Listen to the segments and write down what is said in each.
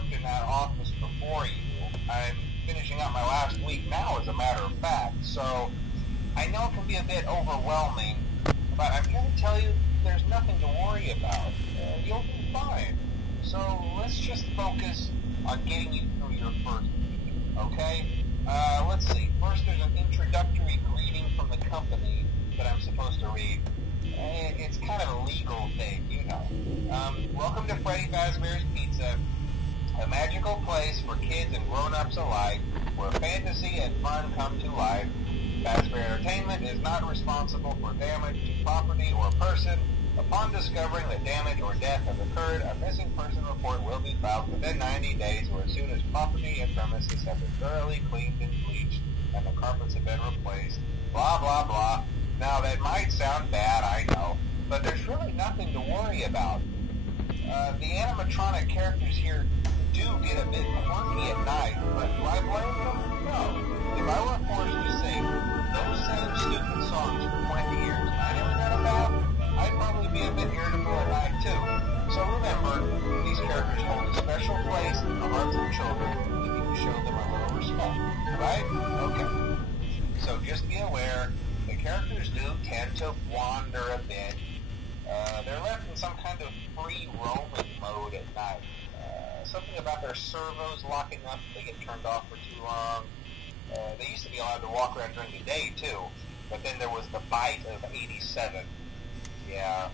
worked in that office before you. I'm finishing up my last week now, as a matter of fact, so I know it can be a bit overwhelming, but I'm here to tell you there's nothing to worry about. You'll be fine. So let's just focus on getting you through your first week, okay? Let's see. First, there's an introductory greeting from the company that I'm supposed to read. It's kind of a legal thing, you know. Welcome to Freddy Fazbear's Pizza, a magical place for kids and grown-ups alike, where fantasy and fun come to life. Fazbear Entertainment is not responsible for damage to property or person. Upon discovering that damage or death has occurred, a missing person report will be filed within 90 days or as soon as property and premises have been thoroughly cleaned and bleached and the carpets have been replaced. Blah, blah, blah. Now, that might sound bad, I know, but there's really nothing to worry about. The animatronic characters here do get a bit quirky at night, but do I blame them? No. If I were forced to sing those same stupid songs for 20 years and I never got a bath, I'd probably be a bit irritable at night too. So remember, these characters hold a special place in the hearts of children. We need to show them a little respect, right? Okay. So just be aware, the characters do tend to wander a bit. They're left in some kind of free roaming mode at night. Something about their servos locking up if they get turned off for too long. They used to be allowed to walk around during the day too, but then there was the bite of 87. Yeah.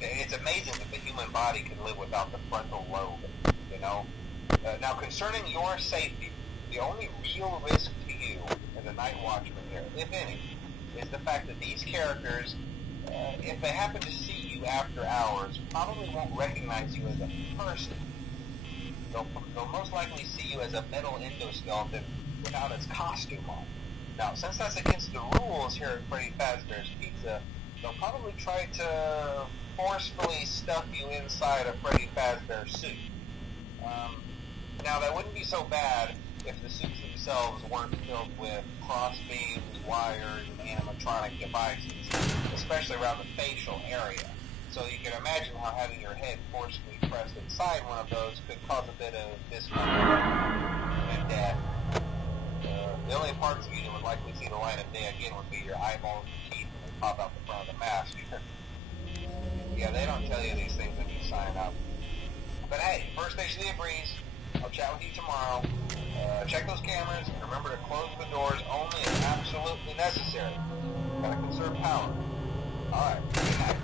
It's amazing that the human body can live without the frontal lobe, you know? Now, concerning your safety, the only real risk to you as a night watchman here, if any, is the fact that these characters, if they happen to see you after hours, probably won't recognize you as a person. They'll most likely see you as a metal endoskeleton without its costume on. Now, since that's against the rules here at Freddy Fazbear's Pizza, they'll probably try to forcefully stuff you inside a Freddy Fazbear suit. Now, that wouldn't be so bad if the suits themselves weren't filled with crossbeams, wires, and animatronic devices, especially around the facial area. So you can imagine how having your head forcefully pressed inside one of those could cause a bit of discomfort and death. The only parts of you that would likely see the light of day again would be your eyeballs and teeth when they pop out the front of the mask. Yeah, they don't tell you these things when you sign up. But hey, first station of the breeze. I'll chat with you tomorrow. Check those cameras and remember to close the doors only if absolutely necessary. Gotta conserve power. Alright, good night.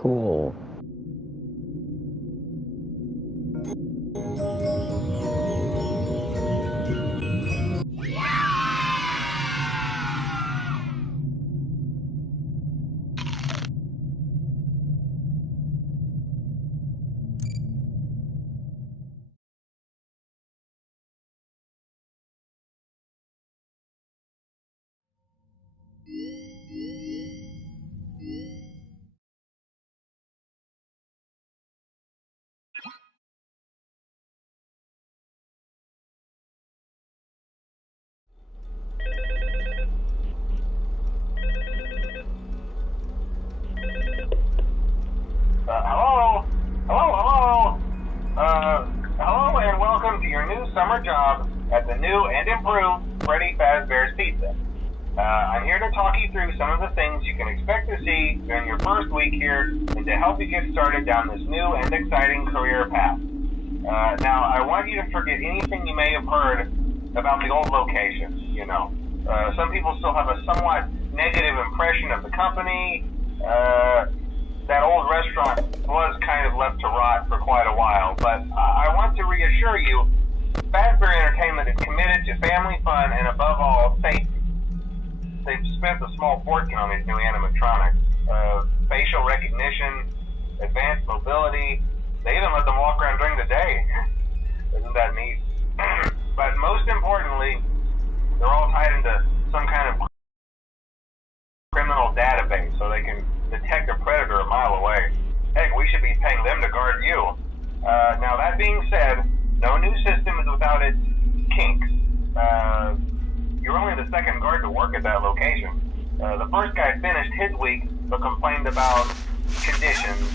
Cool. Hello? Hello and welcome to your new summer job at the new and improved Freddy Fazbear's Pizza. I'm here to talk you through some of the things you can expect to see during your first week here and to help you get started down this new and exciting career path. Now, I want you to forget anything you may have heard about the old location, you know. Some people still have a somewhat negative impression of the company. That old restaurant was kind of left to rot for quite a while, but I want to reassure you, Fazbear Entertainment is committed to family fun and above all, safety. They've spent a small fortune on these new animatronics. Facial recognition, advanced mobility, they even let them walk around during the day. Isn't that neat? But most importantly, they're all tied into some kind of criminal database so they can detect a predator a mile away. Heck, we should be paying them to guard you. Now that being said, no new system is without its kinks. You're only the second guard to work at that location. The first guy finished his week but complained about conditions.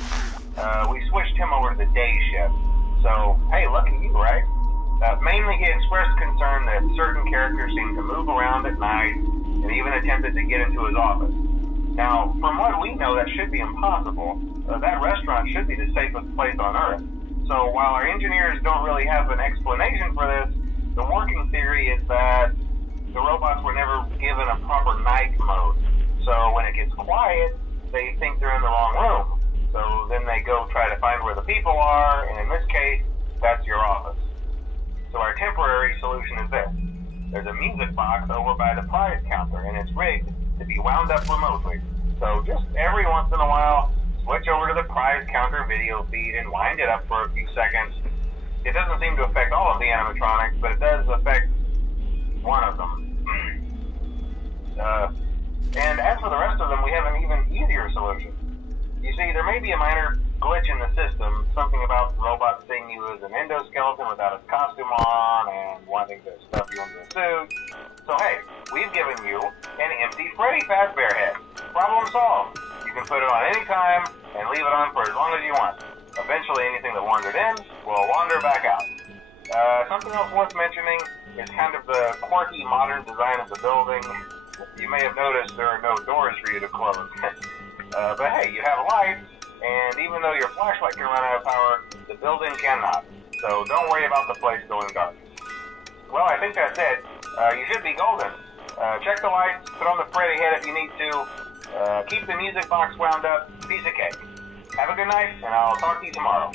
We switched him over to the day shift. So, hey, lucky you, right? Mainly he expressed concern that certain characters seemed to move around at night and even attempted to get into his office. Now, from what we know, that should be impossible. That restaurant should be the safest place on Earth. So while our engineers don't really have an explanation for this, the working theory is that the robots were never given a proper night mode. So when it gets quiet, they think they're in the wrong room. So then they go try to find where the people are, and in this case, that's your office. So our temporary solution is this. There's a music box over by the prize counter, and it's rigged to be wound up remotely. So just every once in a while, switch over to the prize counter video feed and wind it up for a few seconds. It doesn't seem to affect all of the animatronics, but it does affect one of them. And as for the rest of them, we have an even easier solution. You see, there may be a minor glitch in the system, something about the robot seeing you as an endoskeleton without its costume on and wanting to stuff you into a suit. So hey, we've given you an empty Freddy Fazbear head. Problem solved. You can put it on any time and leave it on for as long as you want. Eventually anything that wandered in will wander back out. Something else worth mentioning is kind of the quirky modern design of the building. You may have noticed there are no doors for you to close. But hey, you have lights, and even though your flashlight can run out of power, the building cannot. So don't worry about the place going dark. Well, I think that's it. You should be golden. Check the lights, put on the Freddy head if you need to. Keep the music box wound up. Piece of cake. Have a good night, and I'll talk to you tomorrow.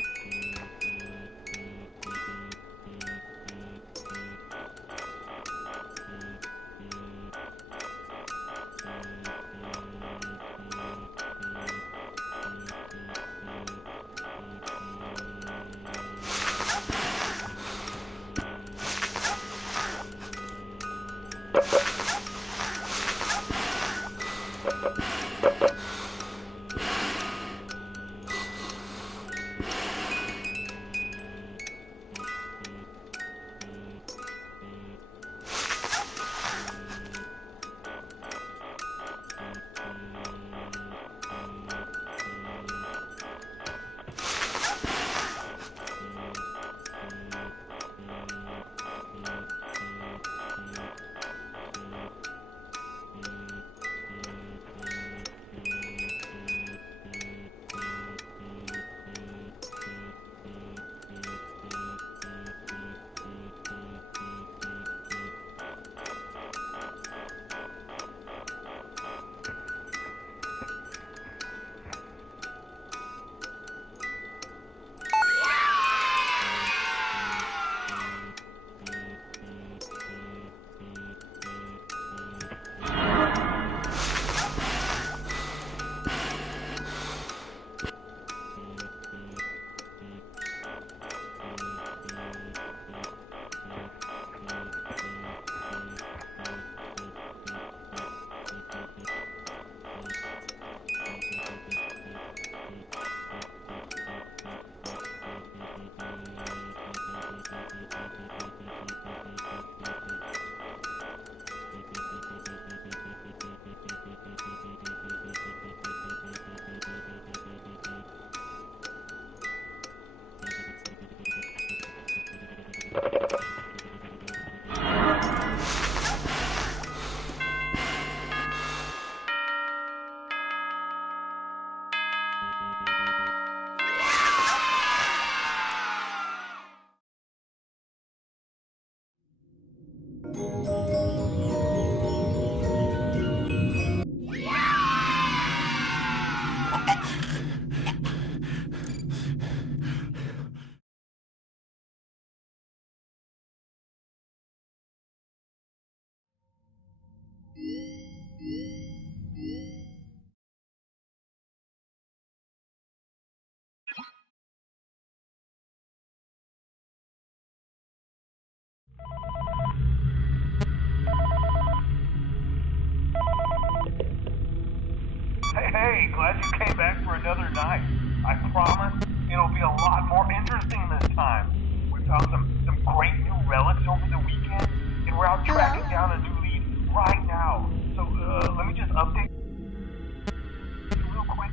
Hey, glad you came back for another night. I promise it'll be a lot more interesting this time. We found some great new relics over the weekend, and we're out tracking down a new lead right now. So, let me just update you real quick.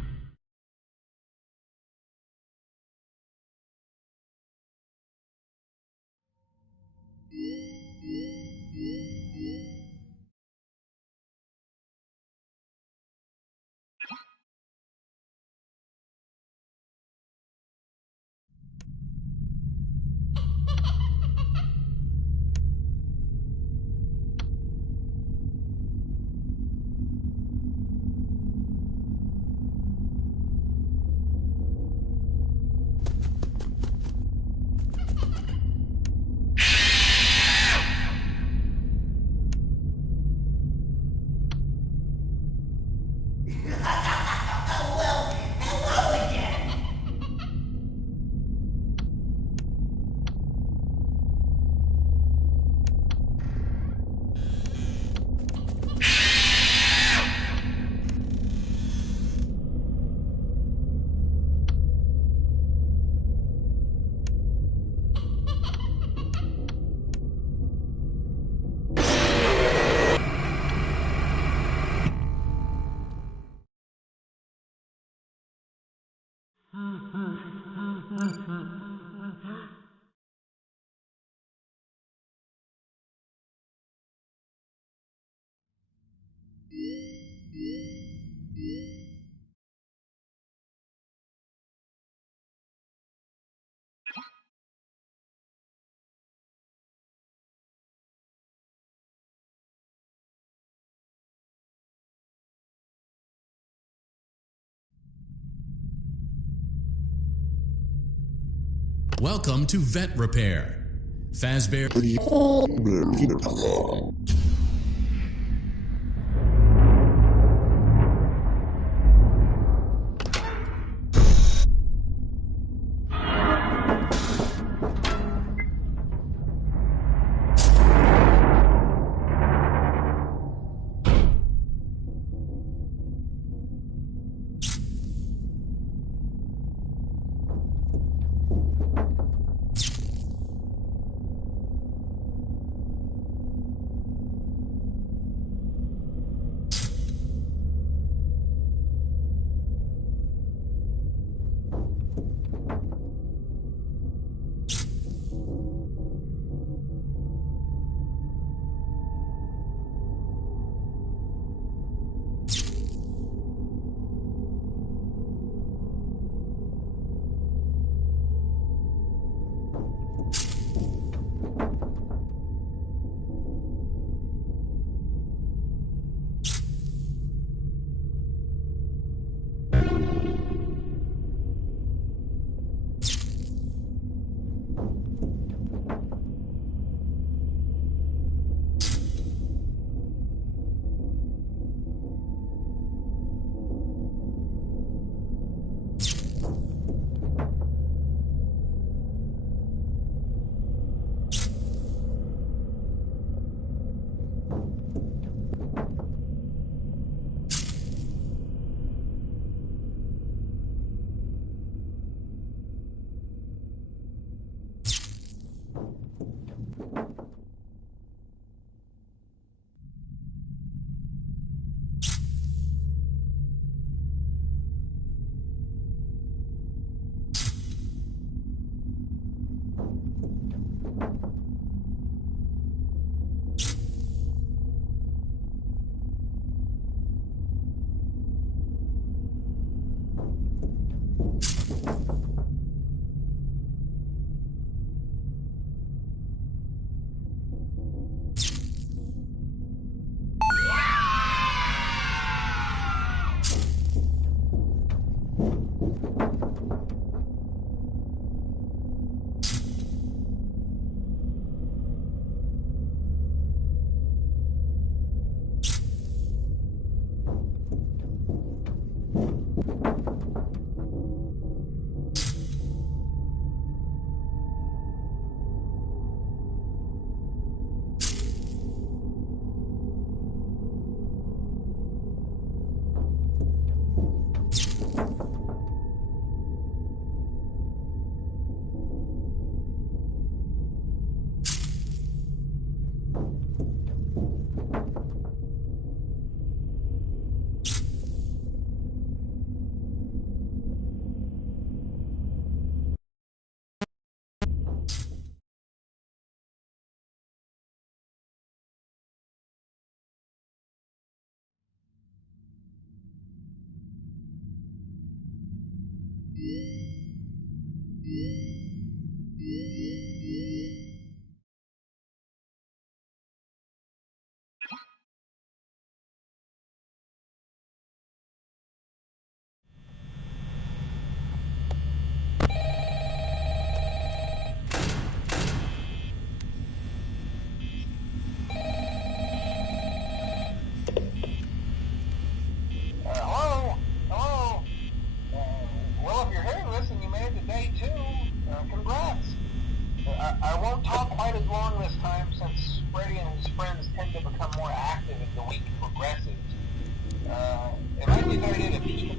Welcome to Vet Repair. Fazbear.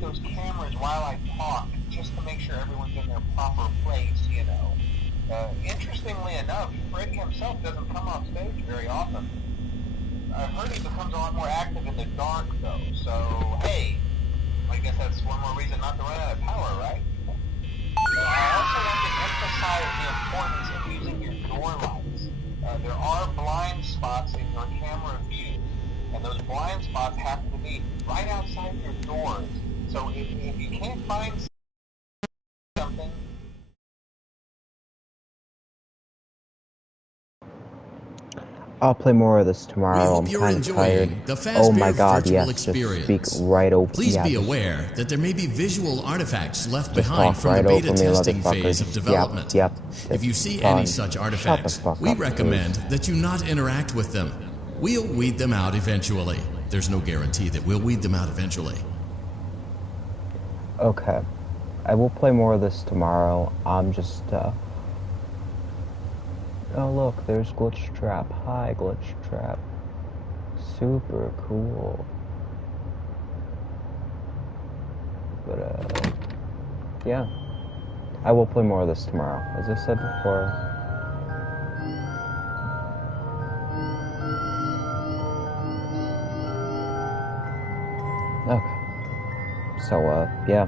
those cameras while I talk, just to make sure everyone's in their proper place, you know. Interestingly enough, Freddy himself doesn't come off stage very often. I've heard he becomes a lot more active in the dark, though, so, hey, I guess that's one more reason not to run out of power, right? I also want to emphasize the importance of using your door lights. There are blind spots in your camera view, and those blind spots happen to be right outside your doors. So if you can't find something... I'll play more of this We tomorrow. hope I'm you're kind of tired. enjoying the Oh my Fazbear god, virtual yes, experience. just speak right over. Please yeah, be just, aware that there may be visual artifacts left just behind talk from right the beta over me, testing phase motherfuckers. of development. Yep, If you see fun. any such Shut artifacts, the fuck we up, recommend please. that you not interact with them. We'll weed them out eventually. There's no guarantee that we'll weed them out eventually. Okay. I will play more of this tomorrow. I'm just, Oh, look, there's Glitch Trap. Hi, Glitch Trap. Super cool. But, yeah. I will play more of this tomorrow, as I said before. Okay. So, yeah.